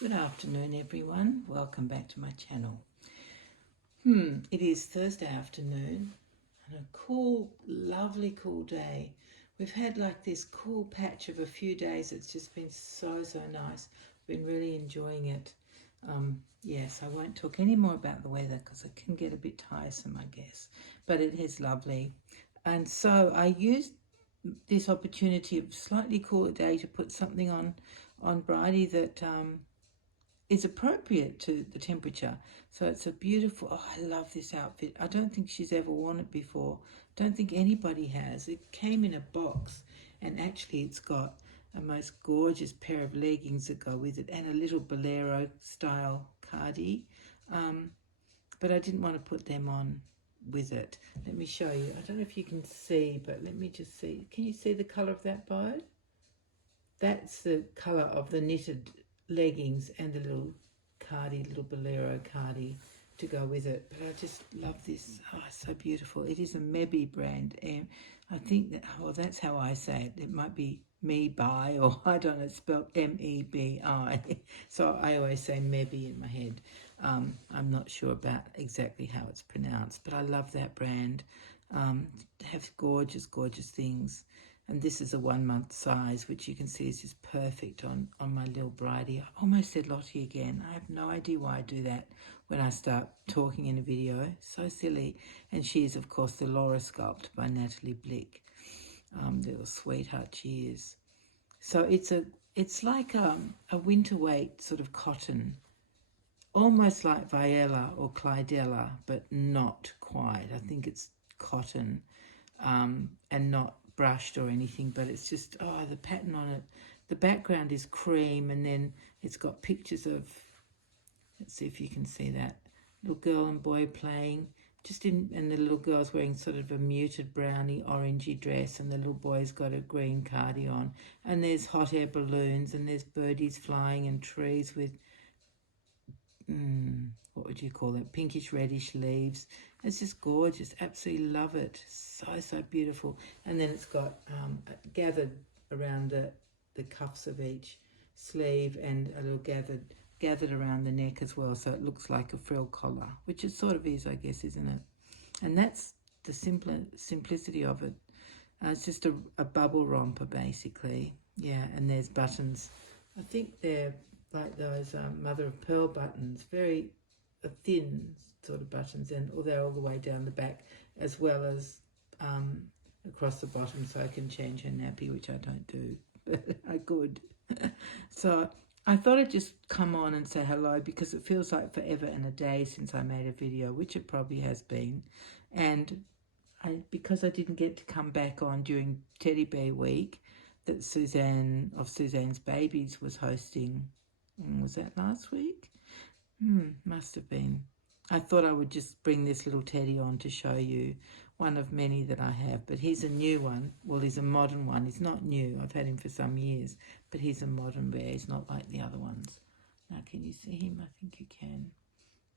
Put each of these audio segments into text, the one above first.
Good afternoon, everyone. Welcome back to my channel. It is Thursday afternoon and a cool, lovely cool day. We've had like this cool patch of a few days. It's just been so nice. Been really enjoying it. Yes, I won't talk any more about the weather because it can get a bit tiresome, I guess. But it is lovely. And so I used this opportunity of slightly cooler day to put something on Bridie that is appropriate to the temperature. So it's a beautiful, I love this outfit. I don't think she's ever worn it before. Don't think anybody has. It came in a box and actually it's got a most gorgeous pair of leggings that go with it and a little bolero style cardi. But I didn't want to put them on with it. Let me show you. I don't know if you can see, but let me just see. Can you see the colour of that bow? That's the colour of the knitted leggings and the little bolero cardi to go with it. But I just love this. Oh, it's so beautiful. It is a Mebby brand. I think that, that's how I say it. It might be me by, or I don't know, it's spelled M-E-B-I. So I always say Mebby in my head. I'm not sure about exactly how it's pronounced, but I love that brand. They have gorgeous things. And this is a 1 month size, which you can see is just perfect on my little Bridie. I almost said Lottie again. I have no idea why I do that when I start talking in a video. So silly. And she is, of course, the Laura Sculpt by Natalie Blick. Little sweetheart she is. So it's like a winter weight sort of cotton, almost like Viella or Clydella, but not quite. I think it's cotton and not brushed or anything, but it's just, the pattern on it. The background is cream and then it's got pictures of, let's see if you can see that, little girl and boy playing, and the little girl's wearing sort of a muted browny orangey dress and the little boy's got a green cardi on, and there's hot air balloons and there's birdies flying and trees with what would you call it, pinkish reddish leaves. It's just gorgeous. Absolutely love it. So beautiful. And then it's got gathered around the cuffs of each sleeve and a little gathered around the neck as well, so it looks like a frill collar, which it sort of is, I guess, isn't it? And that's the simplicity of it. It's just a bubble romper basically. Yeah, and there's buttons. I think they're like those mother of pearl buttons, very thin sort of buttons, and they're all the way down the back as well as across the bottom, so I can change her nappy, which I don't do, but I could. So I thought I'd just come on and say hello because it feels like forever and a day since I made a video, which it probably has been. And because I didn't get to come back on during Teddy Bear Week that Suzanne's Babies was hosting, was that last week? Must have been. I thought I would just bring this little teddy on to show you one of many that I have, but he's a new one. Well, he's a modern one. He's not new. I've had him for some years, but he's a modern bear. He's not like the other ones. Now, can you see him? I think you can.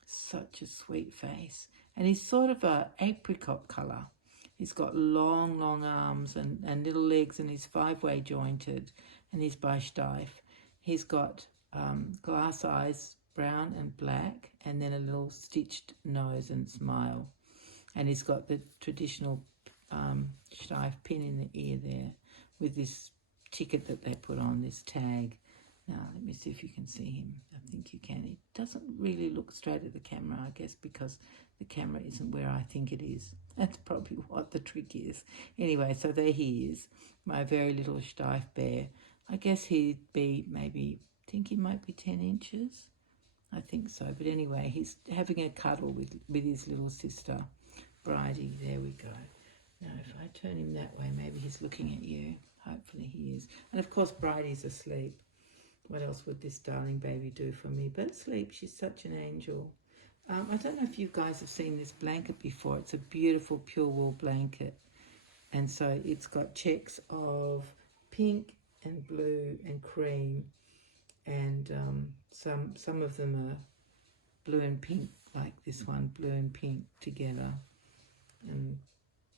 Such a sweet face. And he's sort of a apricot colour. He's got long arms and little legs, and he's 5-way jointed, and he's by Steiff. He's got glass eyes, brown and black, and then a little stitched nose and smile. And he's got the traditional Steiff pin in the ear there with this ticket that they put on, this tag. Now, let me see if you can see him. I think you can. He doesn't really look straight at the camera, I guess, because the camera isn't where I think it is. That's probably what the trick is. Anyway, so there he is, my very little Steiff bear. I guess he'd be maybe, I think he might be 10 inches. I think so. But anyway, he's having a cuddle with his little sister, Bridie. There we go. Now, if I turn him that way, maybe he's looking at you. Hopefully he is. And, of course, Bridie's asleep. What else would this darling baby do for me but sleep? She's such an angel. I don't know if you guys have seen this blanket before. It's a beautiful pure wool blanket. And so it's got checks of pink and blue and cream. And some of them are blue and pink, like this one, blue and pink together. And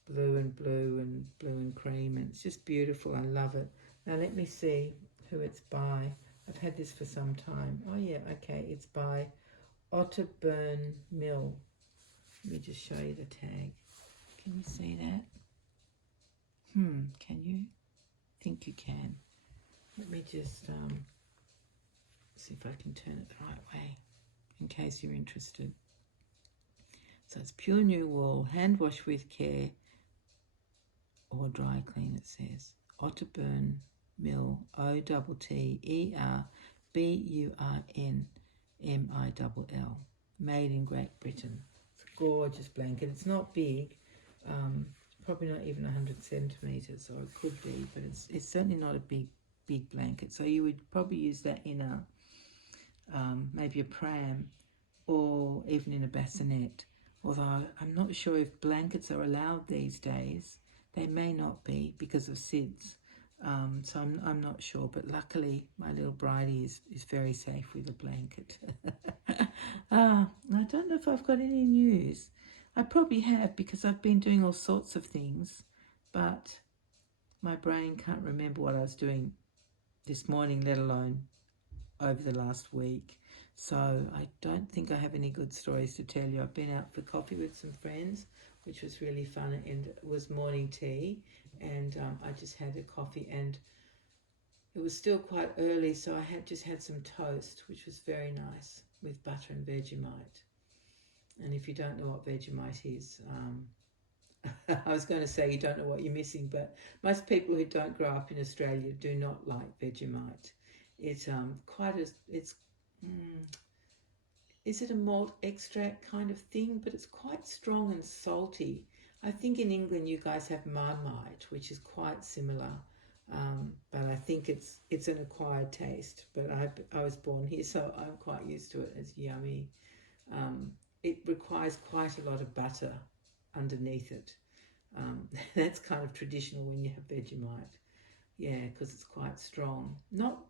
blue and cream. And it's just beautiful. I love it. Now let me see who it's by. I've had this for some time. Oh yeah, okay, it's by Otterburn Mill. Let me just show you the tag. Can you see that? Can you? I think you can. Let me just see if I can turn it the right way, in case you're interested. So it's pure new wool, hand wash with care, or dry clean, it says. Otterburn Mill, OTTERBURNMILL, made in Great Britain. It's a gorgeous blanket. It's not big, probably not even 100 centimetres, or it could be, but it's certainly not a big blanket. So you would probably use that in a maybe a pram, or even in a bassinet. Although I'm not sure if blankets are allowed these days. They may not be because of SIDS. So I'm not sure, but luckily my little Bridie is very safe with a blanket. I don't know if I've got any news. I probably have, because I've been doing all sorts of things, but my brain can't remember what I was doing this morning, let alone over the last week. So I don't think I have any good stories to tell you. I've been out for coffee with some friends, which was really fun, and it was morning tea, and I just had a coffee, and it was still quite early, so I just had some toast, which was very nice, with butter and Vegemite. And if you don't know what Vegemite is, I was going to say you don't know what you're missing, but most people who don't grow up in Australia do not like Vegemite. It's is it a malt extract kind of thing? But it's quite strong and salty. I think in England you guys have Marmite, which is quite similar, but I think it's an acquired taste. But I was born here, so I'm quite used to it. It's yummy. It requires quite a lot of butter underneath it. That's kind of traditional when you have Vegemite. Yeah, because it's quite strong. Not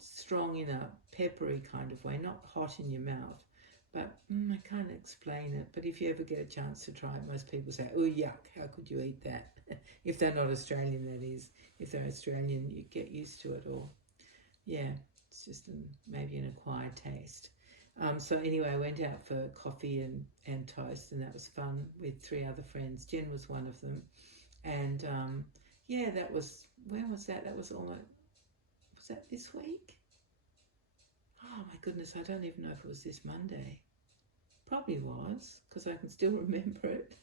strong in a peppery kind of way, not hot in your mouth. But I can't explain it. But if you ever get a chance to try it, most people say, oh, yuck, how could you eat that? If they're not Australian, that is. If they're Australian, you get used to it. Or, yeah, it's just maybe an acquired taste. So anyway, I went out for coffee and toast, and that was fun with 3 other friends. Jen was one of them. And, yeah, that was, when was that? That was almost, was that this week? Oh my goodness, I don't even know if it was this Monday. Probably was, because I can still remember it.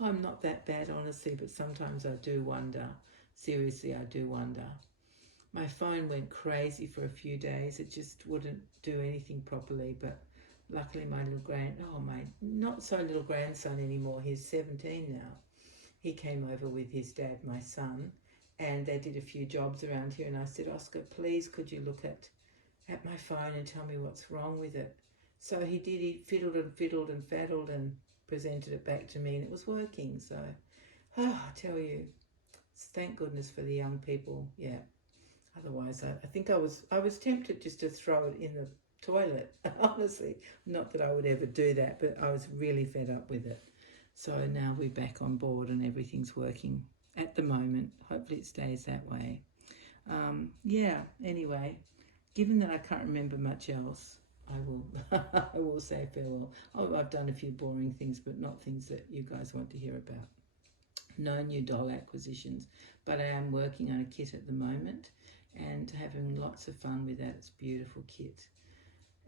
I'm not that bad, honestly, but sometimes I do wonder. Seriously, I do wonder. My phone went crazy for a few days. It just wouldn't do anything properly, but luckily my not so little grandson anymore, he's 17 now. He came over with his dad, my son, and they did a few jobs around here, and I said, Oscar, please could you look at my phone and tell me what's wrong with it. So he did. He fiddled and faddled and presented it back to me, and it was working. So I tell you, thank goodness for the young people. Yeah, otherwise I think I was tempted just to throw it in the toilet. Honestly, not that I would ever do that, but I was really fed up with it. So now we're back on board and everything's working at the moment. Hopefully it stays that way. Yeah, anyway, given that I can't remember much else, I will say farewell. I've done a few boring things, but not things that you guys want to hear about. No new dog acquisitions, but I am working on a kit at the moment and having lots of fun with that. It's a beautiful kit.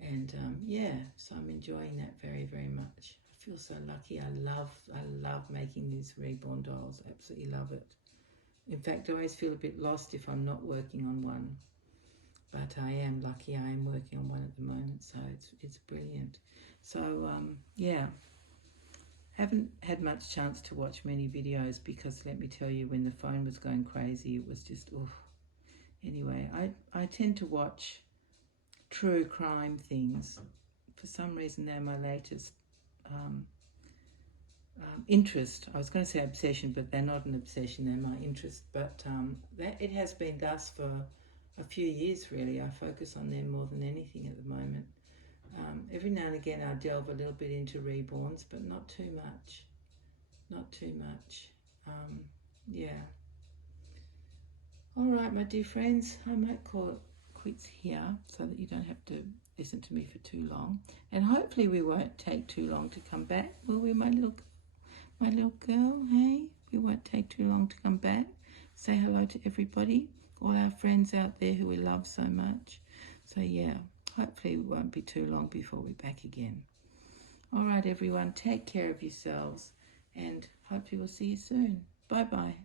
And yeah, so I'm enjoying that very, very much. I feel so lucky. I love making these reborn dolls. Absolutely love it. In fact, I always feel a bit lost if I'm not working on one. But I am lucky. I am working on one at the moment, so it's brilliant. So yeah, haven't had much chance to watch many videos because let me tell you, when the phone was going crazy, it was just Anyway, I tend to watch true crime things. For some reason, they're my latest interest. I was going to say obsession, but they're not an obsession. They're my interest. But that it has been thus for a few years, really. I focus on them more than anything at the moment. Every now and again I'll delve a little bit into reborns, but not too much. Not too much. Yeah. All right, my dear friends, I might call quits here so that you don't have to listen to me for too long. And hopefully we won't take too long to come back, will we, my little girl? Hey, we won't take too long to come back. Say hello to everybody, all our friends out there who we love so much. So yeah, hopefully it won't be too long before we're back again. All right, everyone, take care of yourselves, and hopefully we'll see you soon. Bye-bye.